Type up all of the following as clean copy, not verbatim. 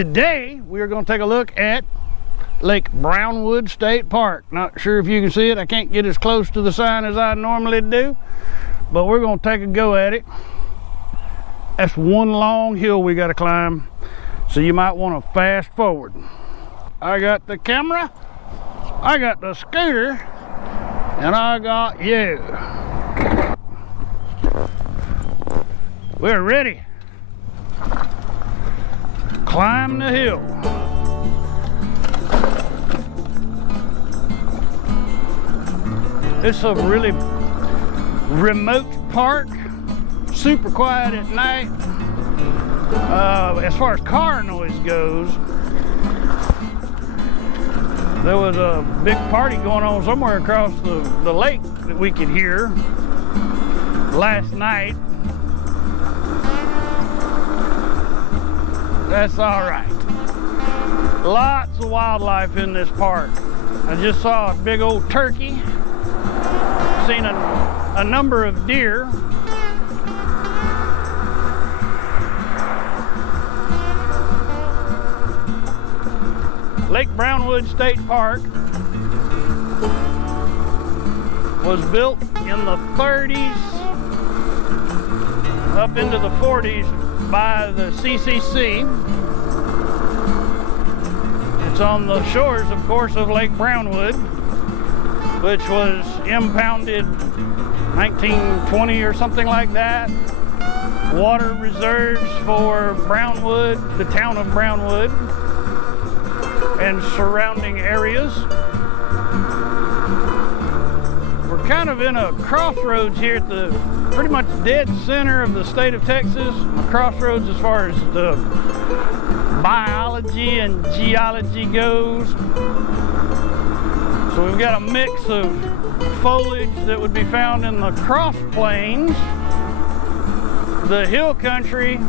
Today we are going to take a look at Lake Brownwood State Park. Not sure if you can see it. I can't get as close to the sign as I normally do, but we're going to take a go at it. That's one long hill we got to climb, so you might want to fast forward. I got the camera, I got the scooter, and I got you. We're ready. Climb the hill. It's a really remote park, super quiet at night. As far as car noise goes, there was a big party going on somewhere across the lake that we could hear last night. That's all right. Lots of wildlife in this park. I just saw a big old turkey. Seen a number of deer. Lake Brownwood State Park was built in the 30s up into the 40s by the CCC. It's on the shores, of course, of Lake Brownwood, which was impounded 1920 or something like that. Water reserves for Brownwood, the town of Brownwood, and surrounding areas. We're kind of in a crossroads here at the pretty much dead center of the state of Texas. A crossroads as far as the biology and geology goes. So we've got a mix of foliage that would be found in the cross plains, the hill country,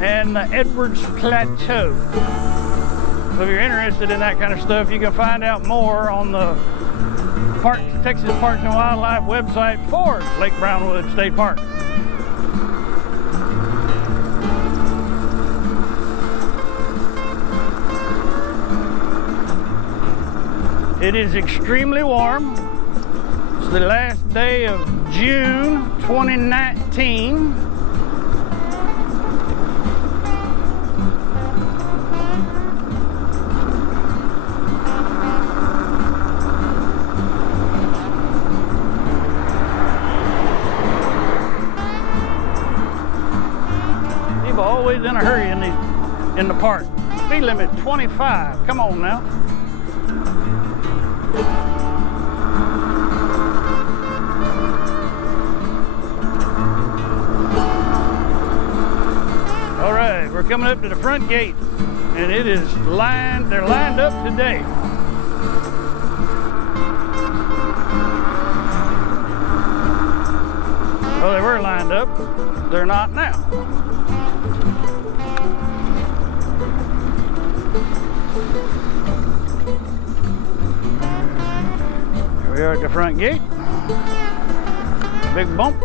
and the Edwards Plateau. So if you're interested in that kind of stuff, you can find out more on the Texas Parks and Wildlife website for Lake Brownwood State Park. It is extremely warm. It's the last day of June 2019. Always in a hurry in the park. Speed limit 25. Come on now. All right, we're coming up to the front gate, and it is lined. They're lined up today. Well, they were lined up. They're not now. We are at the front gate. Big bump.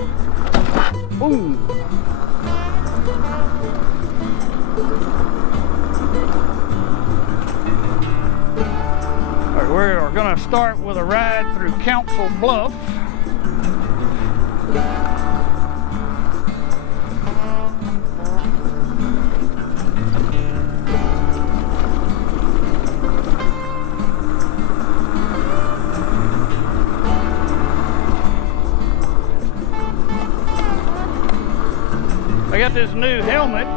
Boom. All right, we are going to start with a ride through Council Bluff. I got this new helmet.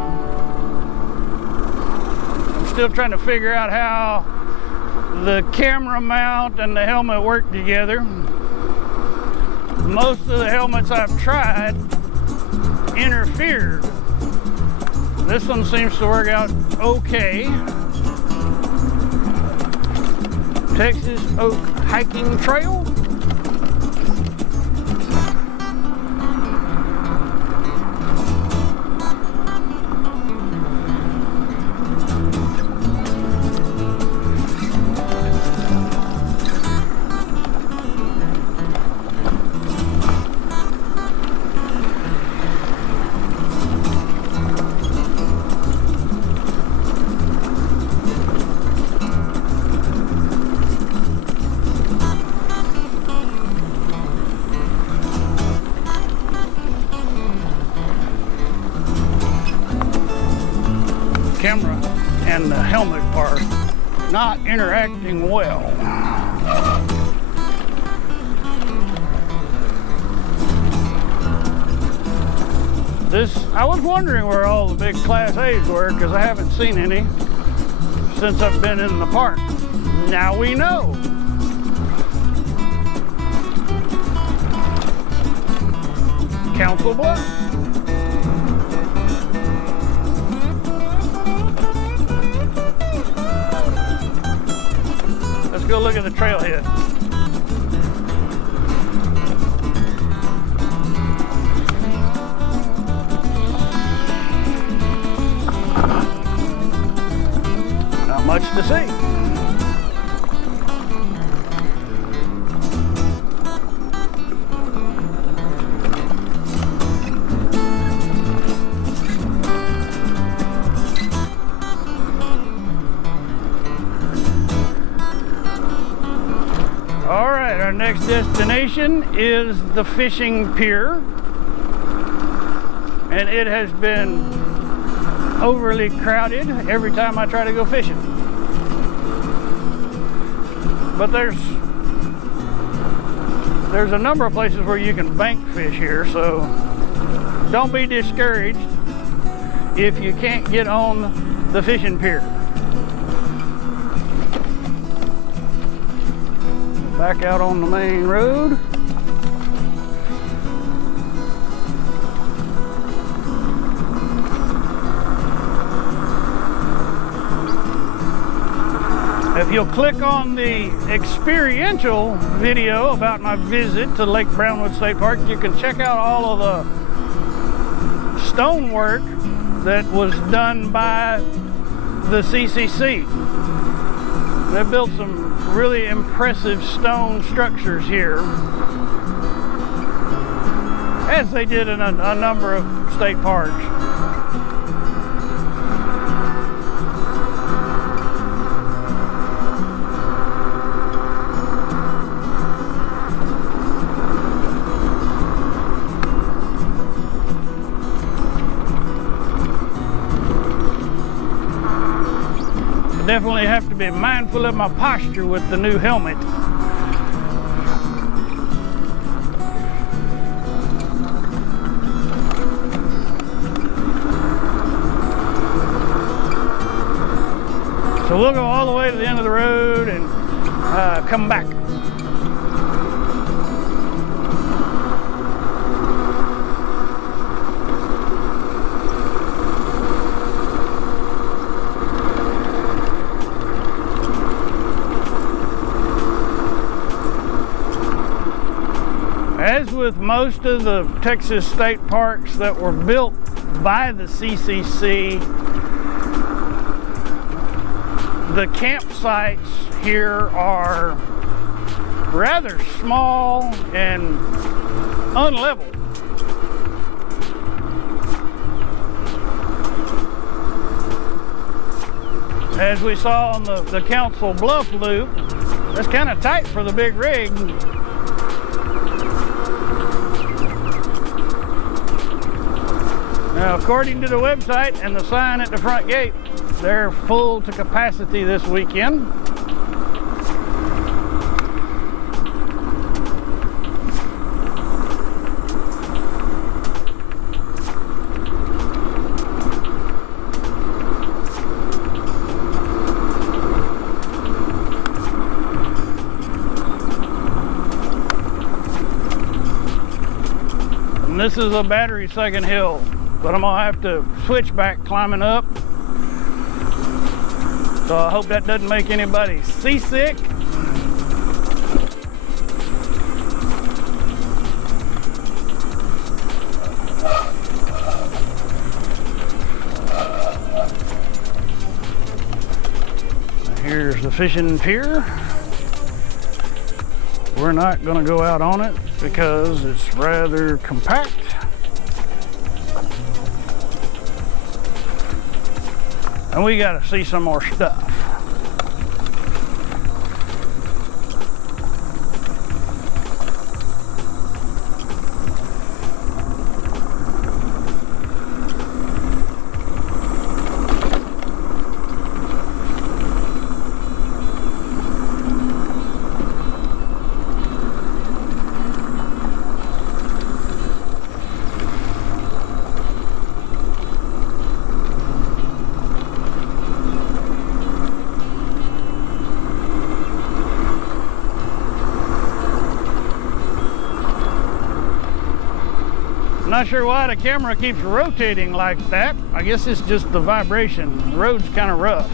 I'm still trying to figure out how the camera mount and the helmet work together. Most of the helmets I've tried interfered. This one seems to work out okay. Texas Oak Hiking Trail. the helmet are not interacting well. I was wondering where all the big Class A's were, because I haven't seen any since I've been in the park. Now we know. Council Bluff. Let's go look at the trailhead. Not much to see. All right, our next destination is the fishing pier, and it has been overly crowded every time I try to go fishing. But there's a number of places where you can bank fish here, so don't be discouraged if you can't get on the fishing pier. Back out on the main road. If you'll click on the experiential video about my visit to Lake Brownwood State Park, you can check out all of the stonework that was done by the CCC. They built some really impressive stone structures here, as they did in a number of state parks. Definitely have to be mindful of my posture with the new helmet. So we'll go all the way to the end of the road and come back. As with most of the Texas state parks that were built by the CCC, the campsites here are rather small and unlevel. As we saw on the Council Bluff loop, it's kind of tight for the big rig. Now, according to the website and the sign at the front gate, they're full to capacity this weekend. And this is a battery second hill, but I'm gonna have to switch back climbing up. So I hope that doesn't make anybody seasick. Here's the fishing pier. We're not gonna go out on it because it's rather compact. And we gotta see some more stuff. Not sure why the camera keeps rotating like that. I guess it's just the vibration. The road's kind of rough.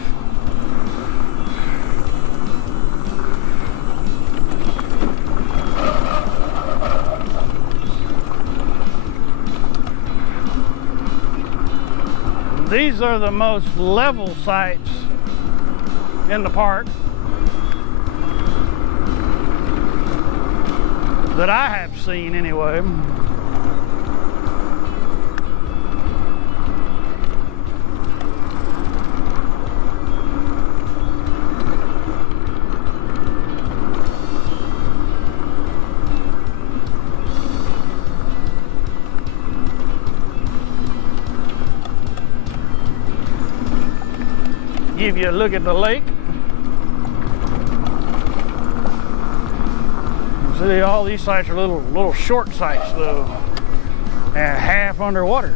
These are the most level sites in the park that I have seen anyway. Give you a look at the lake. See, all these sites are little short sites though, and half underwater.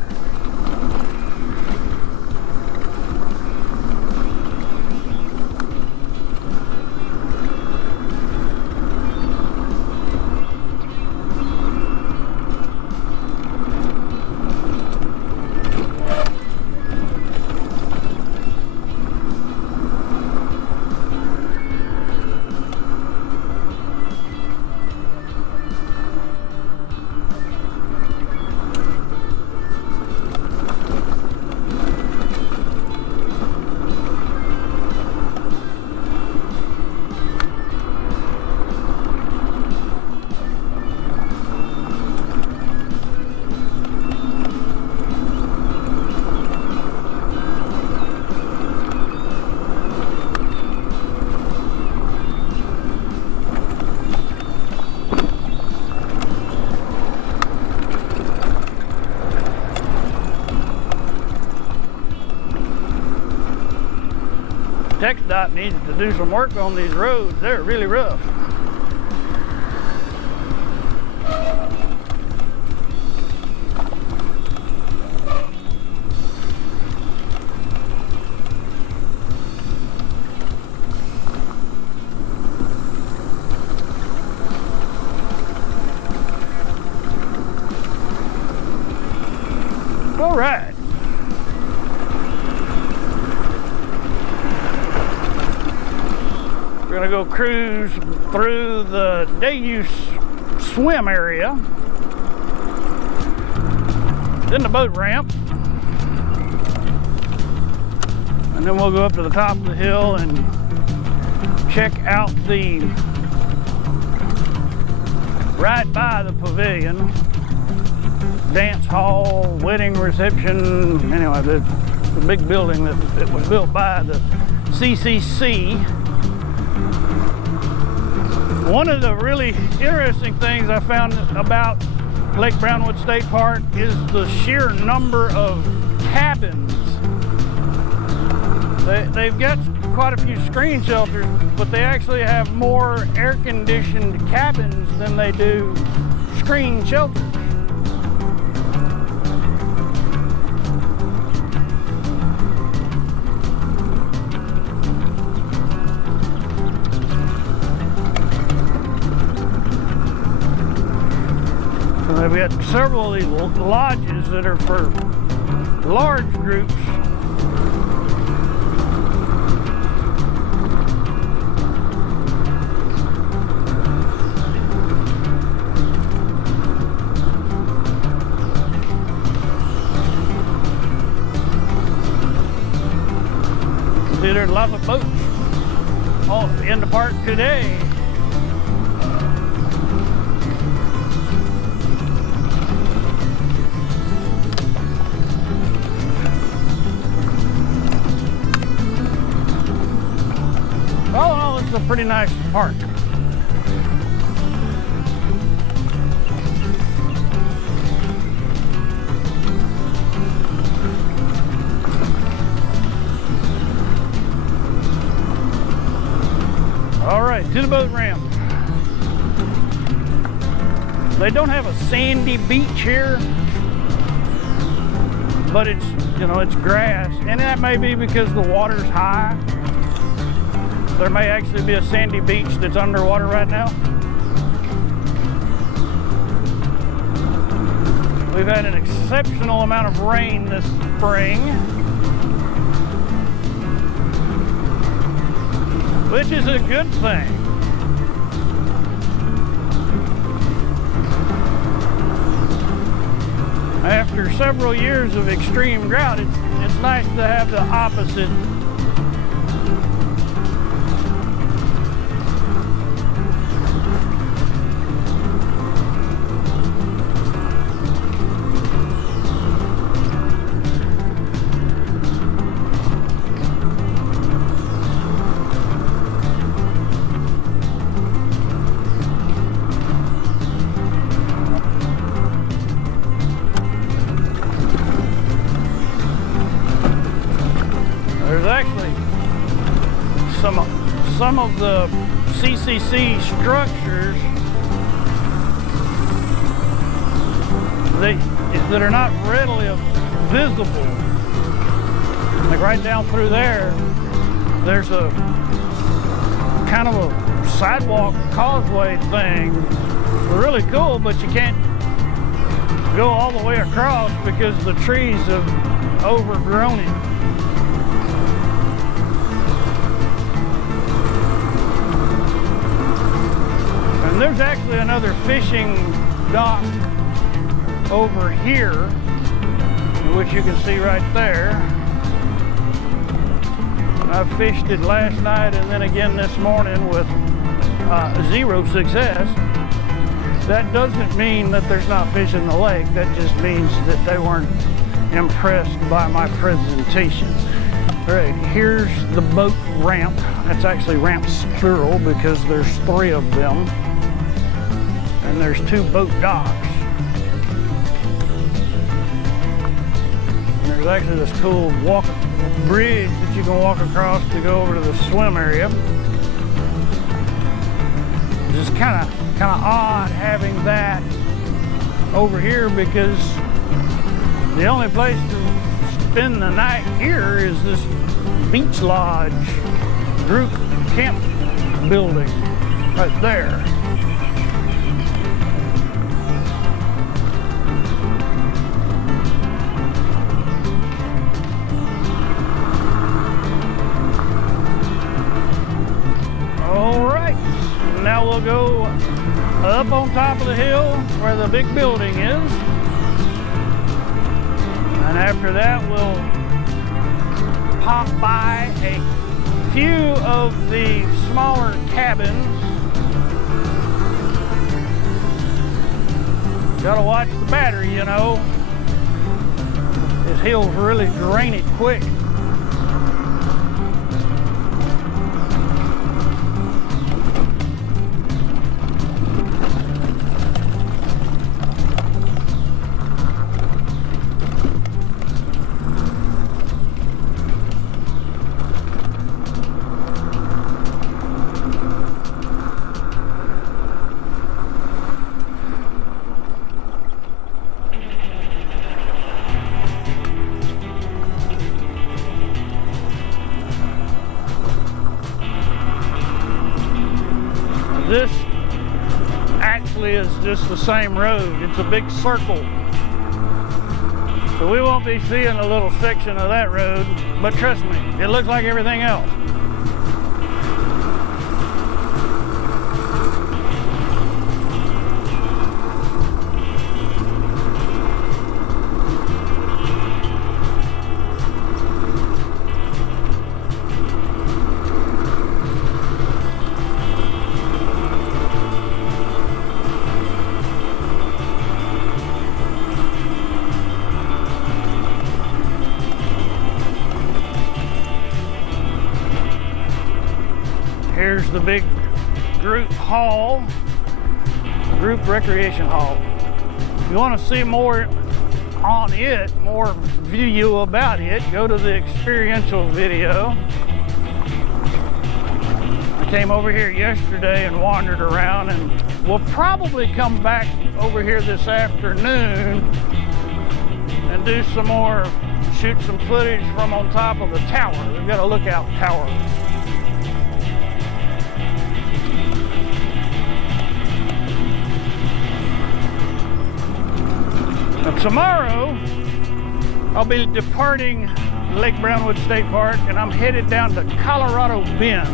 TxDOT needs to do some work on these roads. They're really rough. All right. We're gonna go cruise through the day use swim area, then the boat ramp, and then we'll go up to the top of the hill and check out the right by the pavilion, dance hall, wedding reception. Anyway, the big building that was built by the CCC. One of the really interesting things I found about Lake Brownwood State Park is the sheer number of cabins. They've got quite a few screen shelters, but they actually have more air-conditioned cabins than they do screen shelters. We've got several of these lodges that are for large groups. See, there's lots of boats in the park today. All in all, it's a pretty nice park. All right, to the boat ramp. They don't have a sandy beach here, but it's, you know, it's grass, and that may be because the water's high. There may actually be a sandy beach that's underwater right now. We've had an exceptional amount of rain this spring, which is a good thing. After several years of extreme drought, it's nice to have the opposite. There's actually some of the CCC structures that are not readily visible. Like right down through there, there's a kind of a sidewalk causeway thing. It's really cool, but you can't go all the way across because the trees have overgrown it. And there's actually another fishing dock over here, which you can see right there. I fished it last night and then again this morning with zero success. That doesn't mean that there's not fish in the lake. That just means that they weren't impressed by my presentation. All right, here's the boat ramp. That's actually ramps plural because there's 3 of them. And there's 2 boat docks. And there's actually this cool bridge that you can walk across to go over to the swim area. It's just kind of odd having that over here because the only place to spend the night here is this beach lodge group camp building right there. Now we'll go up on top of the hill where the big building is. And after that, we'll pop by a few of the smaller cabins. Gotta watch the battery, you know. This hills really drain it quick. This actually is just the same road. It's a big circle. So we won't be seeing a little section of that road, but trust me, it looks like everything else. Here's the big group hall, group recreation hall. If you want to see more on it, more video about it, go to the experiential video. I came over here yesterday and wandered around, and we'll probably come back over here this afternoon and do some more, shoot some footage from on top of the tower. We've got a lookout tower. Tomorrow, I'll be departing Lake Brownwood State Park, and I'm headed down to Colorado Bend.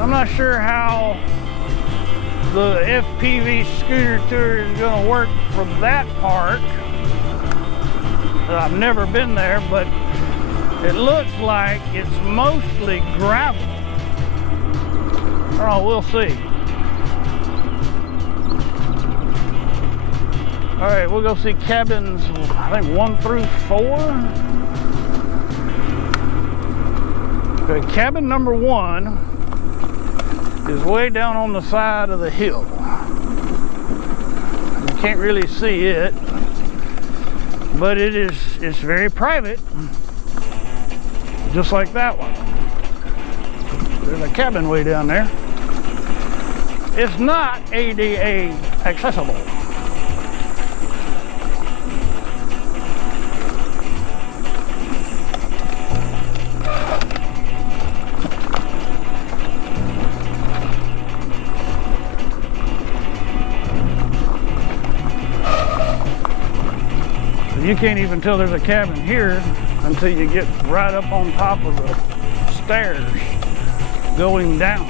I'm not sure how the FPV scooter tour is going to work for that park. I've never been there, but it looks like it's mostly gravel. Oh, we'll see. All right, we'll go see cabins, I think 1 through 4. Okay, cabin number 1 is way down on the side of the hill. You can't really see it, but it's very private, just like that one. There's a cabin way down there. It's not ADA accessible. You can't even tell there's a cabin here until you get right up on top of the stairs going down.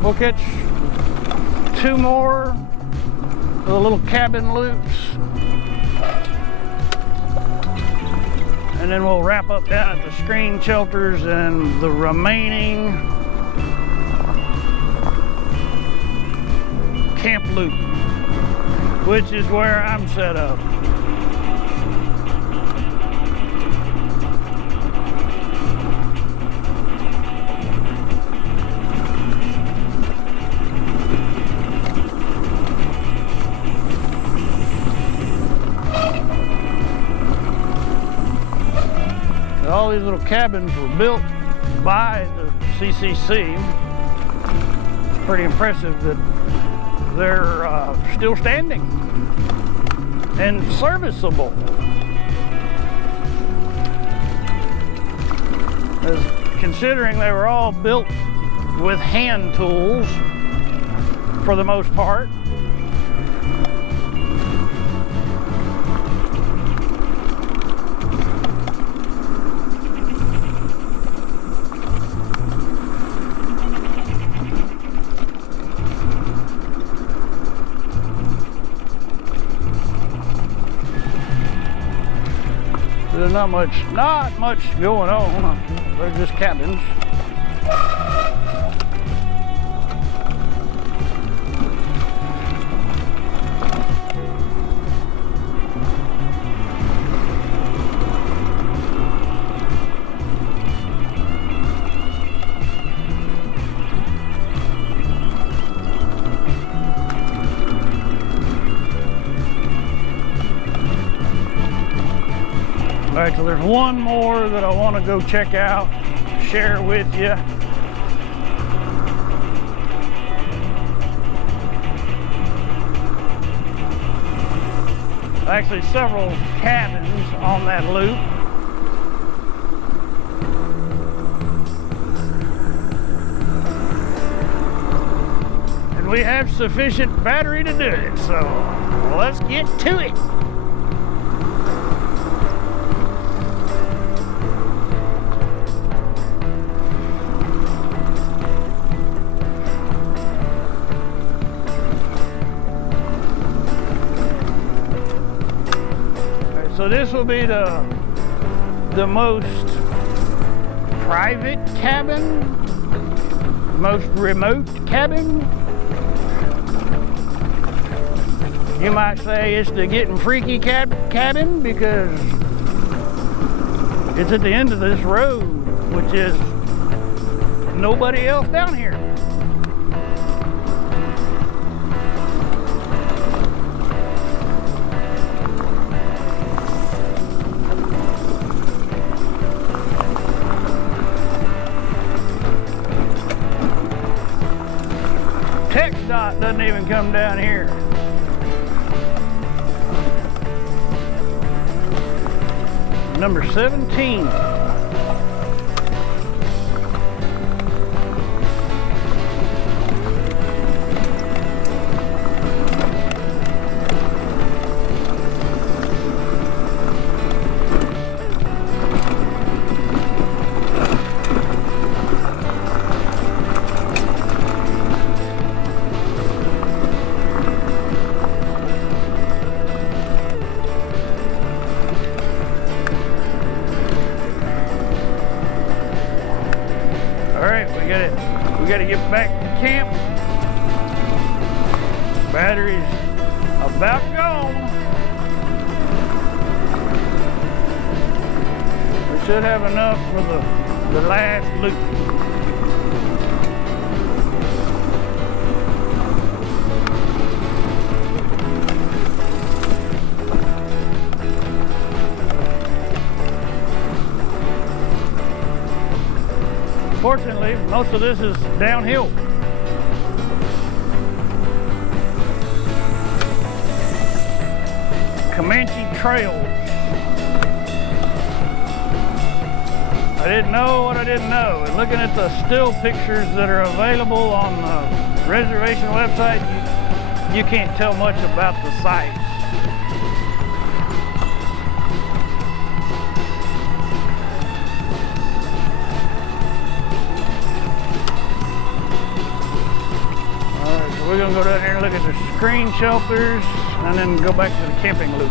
We'll catch 2 more of the little cabin loops, and then we'll wrap up down at the screen shelters and the remaining camp loop, which is where I'm set up. All these little cabins were built by the CCC. It's pretty impressive that they're still standing and serviceable. As considering they were all built with hand tools for the most part. There's not much going on. They're just cabins. All right, so there's one more that I want to go check out, share with you. Actually, several cabins on that loop. And we have sufficient battery to do it, so let's get to it. So this will be the most private cabin, most remote cabin. You might say it's the getting freaky cabin because it's at the end of this road, which is nobody else down here. TxDOT doesn't even come down here. number 17. We got to get back to camp. Battery's about gone. We should have enough for the last loop. Fortunately, most of this is downhill. Comanche Trails. I didn't know what I didn't know. And looking at the still pictures that are available on the reservation website, you can't tell much about the site. We're gonna go down here and look at the screen shelters and then go back to the camping loop.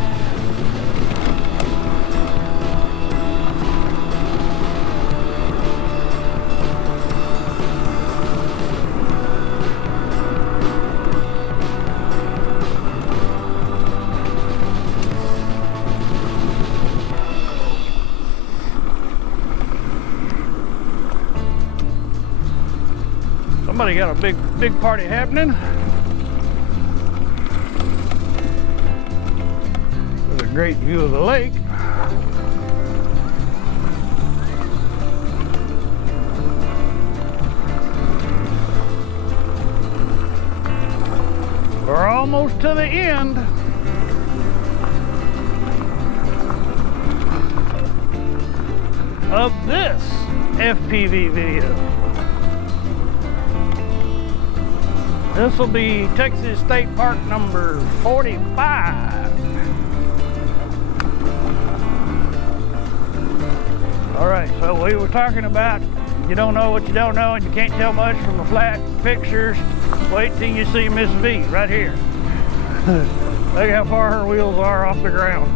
Somebody got a big party happening. With a great view of the lake. We're almost to the end. Of this FPV video. This will be Texas State Park number 45. All right, so we were talking about you don't know what you don't know and you can't tell much from the flat pictures. Wait till you see Miss V right here. Look how far her wheels are off the ground.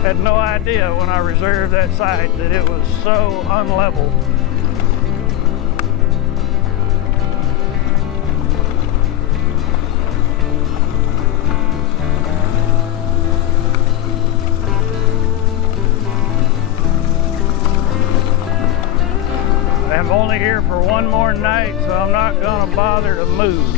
Had no idea when I reserved that site that it was so unlevel. I'm only here for one more night, so I'm not gonna bother to move.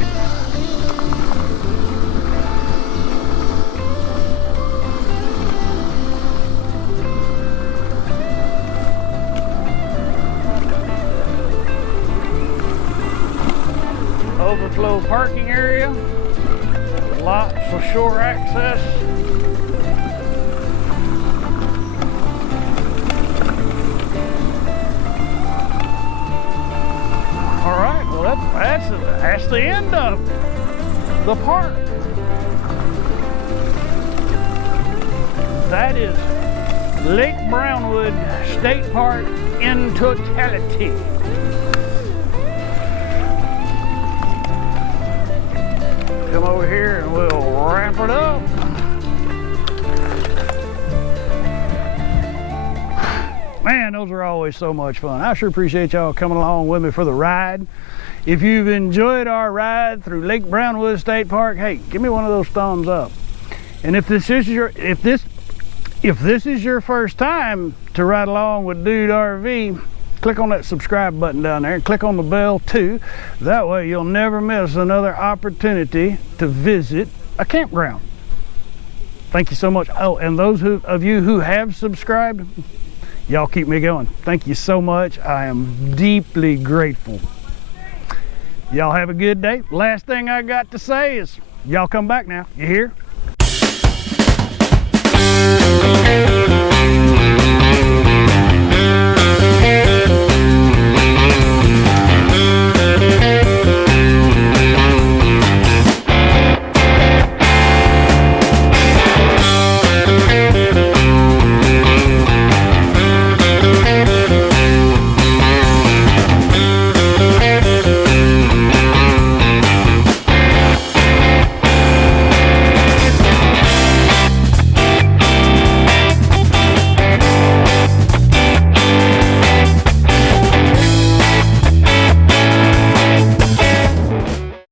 Overflow parking area, lots of shore access. All right, well that's the end of the park. That is Lake Brownwood State Park in totality. Come over here and we'll wrap it up. Man, those are always so much fun. I sure appreciate y'all coming along with me for the ride. If you've enjoyed our ride through Lake Brownwood State Park, hey, give me one of those thumbs up. And if this is your first time to ride along with DudeRv, click on that subscribe button down there and click on the bell too. That way you'll never miss another opportunity to visit a campground. Thank you so much. Oh, and those of you who have subscribed, y'all keep me going. Thank you so much. I am deeply grateful. Y'all have a good day. Last thing I got to say is y'all come back now. You hear?